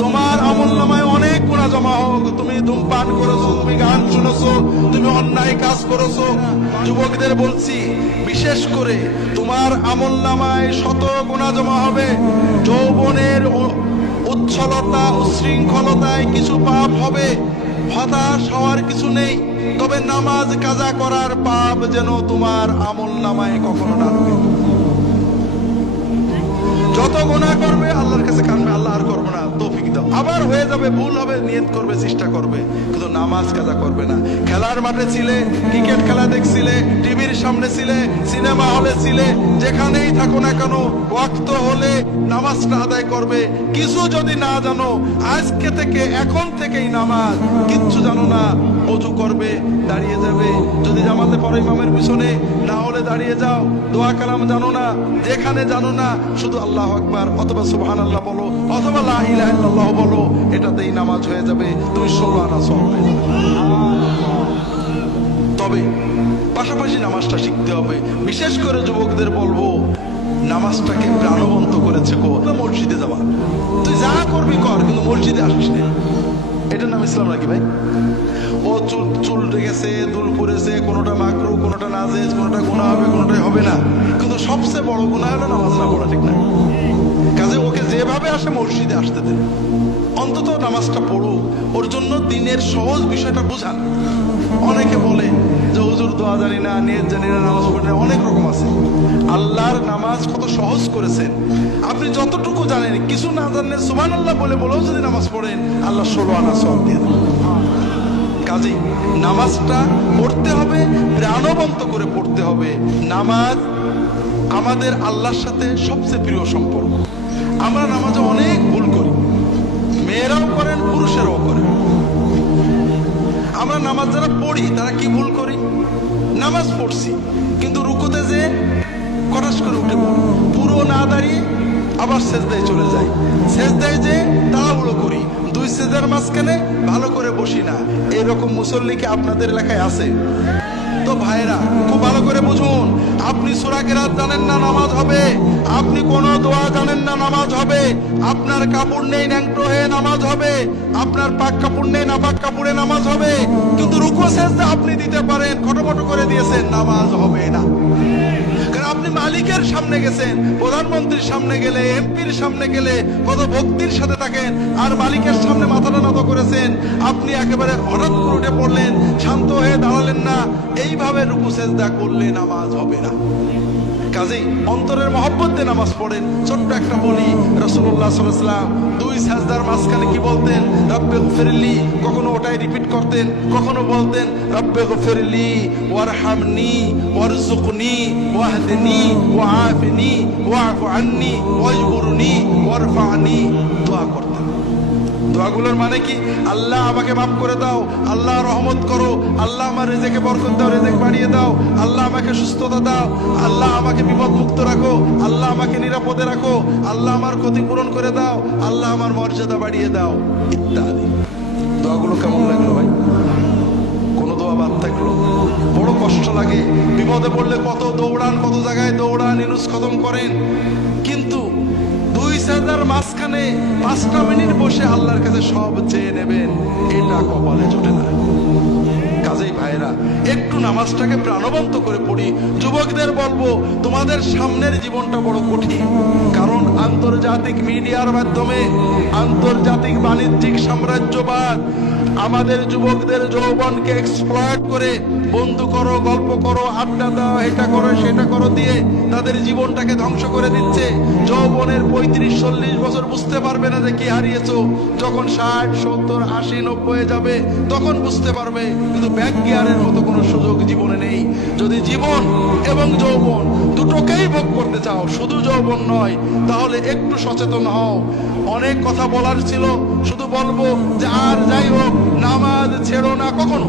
তোমার আমলনামায় অনেক গুনাহ জমা হোক। তুমি ধূমপান করেছো, তুমি গান শুনেছো, তুমি অন্যায় কাজ করেছো। যুবকদের বলছি, বিশেষ করে তোমার আমলনামায় শত গুনাহ জমা হবে। যৌবনের উচ্ছলতা উচ্ছৃঙ্খলতায় কিছু পাপ হবে, হতাশ হওয়ার কিছু নেই। তবে নামাজ কাজা করার পাপ যেন তোমার আমলনামায় কখনো না ঢোকে। যত গুনাহ করবে আল্লাহর কাছে কাঁদবে, আল্লাহ আর করবো না, তৌফিক দাও। আবার হয়ে যাবে, ভুল হবে, নিয়ত করবে, চেষ্টা করবে, কিন্তু নামাজ কাজা করবে না। খেলার মাঠে ছিলে, ক্রিকেট খেলা দেখছিলে, টিভির সামনে ছিলে, সিনেমা হলে ছিলে, যেখানেই থাকো না কেন ওয়াক্ত হলে নামাজটা আদায় করবে। কিছু যদি না জানো, আজকে থেকে এখন থেকেই নামাজ, কিচ্ছু জানো না, ওযু করবে, দাঁড়িয়ে যাবে, যদি জামাতে পড়ো ইমামের পিছনে, না হলে দাঁড়িয়ে যাও। দোয়া কালাম জানো না, যেখানে জানো না, শুধু আল্লাহু আকবার অথবা সুবহানাল্লাহ বলো অথবা লা ইলাহা ইল্লাল্লাহ বলো, এটাতেই নামাজ হয়ে যাবে। তুমি 16 আনা সওয়াব পেয়ে যাবে। তবে পাশাপাশি নামাজটা শিখতে হবে। বিশেষ করে যুবকদের বলবো, নামাজটাকে প্রাণবন্ত করেছে কো মসজিদে যাওয়া। তুই যা করবি কর, কিন্তু মসজিদে আসিস না। এটার নাম ইসলাম নাকি ভাই? ও চুল গেছে, দুল পড়েছে, কোনোটা মাকরু, কোনোটা নাজেজ, কোনোটা গুনাহ হবে, কোনোটাই হবে না। কিন্তু সবচেয়ে বড় গুনাহ হলো নামাজ না পড়া, ঠিক না? কাজে ওকে যেভাবে আসে মসজিদে আসতে দেন, অন্তত নামাজটা পড়ুক। ওর জন্য দিনের সহজ বিষয়টা বোঝান। অনেকে বলে যে হুজুর দোয়া জানি না, নিয়ত জানি না, নামাজ পড়ি না, অনেক রকম আছে। আল্লাহর নামাজ কত সহজ করেছেন। আপনি যতটুকু জানেন, কিছু না জানলে সুবহানাল্লাহ বলেও যদি নামাজ পড়েন, আল্লাহ 16 আনা সওয়াব দিয়ে দেন। কাজেই নামাজটা পড়তে হবে, প্রাণবন্ত করে পড়তে হবে। নামাজ আমাদের আল্লাহর সাথে সবচেয়ে প্রিয় সম্পর্ক। আমরা নামাজে অনেক ভুল করি, মেয়েরাও করেন, পুরুষেরাও করেন। আমরা নামাজ যারা পড়ি তারা কি ভুল করি? নামাজ পড়ছি, কিন্তু রুকুতে যে কটাস করে উঠে পড়ি, পুরো না দাঁড়িয়ে আবার সেজদায় চলে যাই। সেজদায় যে তাড়াহুড়ো করি, দুই সেজদার মাঝখানে ভালো করে বসি না। এরকম মুসল্লি কি আপনাদের এলাকায় আছে? তো ভাইরা, খুব ভালো করে বুঝুন, আপনি সূরা কিরাত জানেন না, নামাজ হবে। আপনি কোন দোয়া জানেন না, নামাজ হবে। আপনার কাপড় নেই, ন্যাংটো হয়ে নামাজ হবে। আপনার পাক কাপড় নেই, নাপাক কাপড়ে নামাজ হবে। কিন্তু রুকু সেজদা আপনি দিতে পারেন, খটোমটো করে দিয়েছেন, নামাজ হবে না। কারণ আপনি মালিকের সামনে গেছেন, প্রধানমন্ত্রীর সামনে গেলে, এমপির সামনে গেলে কত ভক্তির সাথে থাকেন, আর মালিকের সামনে মাথাটা নত করেছেন। আপনি একেবারে হঠাৎ করে উঠে পড়লেন, শান্ত হয়ে দাঁড়ালেন না। এইভাবে রুকু সেজদা করলে নামাজ হবে না। কাজেই অন্তরের মহব্বত দিয়ে নামাজ পড়েন। ছোট্ট একটা বলি, রাসূলুল্লাহ সাল্লাল্লাহু আলাইহি ওয়াসাল্লাম দুই সাজদার মাঝখানে কি বলতেন? রব্বিগফিরলি। কখনো ওটাই রিপিট করতেন, কখনো বলতেন রব্বিগফিরলি ওয়ারহামনি ওয়ারযুকনি ওয়াহদিনি ওয়াআফিনি ওয়া'ফু আন্নি ওয়াজবুরনি ওয়ারফা'নি। দোয়া করতেন। দোয়াগুলোর মানে কি? আল্লাহ আমাকে মাফ করে দাও, আল্লাহ রহমত করো, আল্লাহ আমার রিজিকে বরকত দাও, রিজিক বাড়িয়ে দাও, আল্লাহ আমাকে সুস্থতা দাও, আল্লাহ আমাকে বিপদ মুক্ত রাখো, আল্লাহ আমাকে নিরাপদে রাখো, আল্লাহ আমার ক্ষতি পূরণ করে দাও, আল্লাহ আমার মর্যাদা বাড়িয়ে দাও, ইত্যাদি। দোয়াগুলো কেমন লাগলো ভাই? কোন দোয়া বাদ থাকলো? বড় কষ্ট লাগে। বিপদে পড়লে কত দৌড়ান, কত জায়গায় দৌড়ান, ইনুস খতম করেন, কিন্তু দুই সাজদার মাঝখানে 5টা মিনিট বসে আল্লাহর কাছে সব চেয়ে নেবেন, এটা কপালে জোটে না। কাজেই ভাইরা, একটু নামাজটাকে প্রাণবন্ত করে পড়ি। যুবকদের বলবো, তোমাদের সামনের জীবনটা বড় কঠিন। কারণ আন্তর্জাতিক মিডিয়ার মাধ্যমে, আন্তর্জাতিক বাণিজ্যিক সাম্রাজ্যবাদ আমাদের যুবকদের যৌবনকে এক্সপ্লয়েট করে বন্ধু করো, গল্প করো, আড্ডা দাও, এটা করো, সেটা করো দিয়ে তাদের জীবনটাকে ধ্বংস করে দিচ্ছে। যৌবনের 35-40 বছর বুঝতে পারবে না যে কি হারিয়েছো। যখন 60, 70, 80, 90 যাবে তখন বুঝতে পারবে। কিন্তু ব্যাক গিয়ারের মতো কোনো সুযোগ জীবনে নেই। যদি জীবন এবং যৌবন দুটোকেই ভোগ করতে চাও, শুধু যৌবন নয়, তাহলে একটু সচেতন হও। অনেক কথা বলার ছিল, শুধু বলবো যে আর যাই হোক, নামাজ ছেড়ো না কখনো।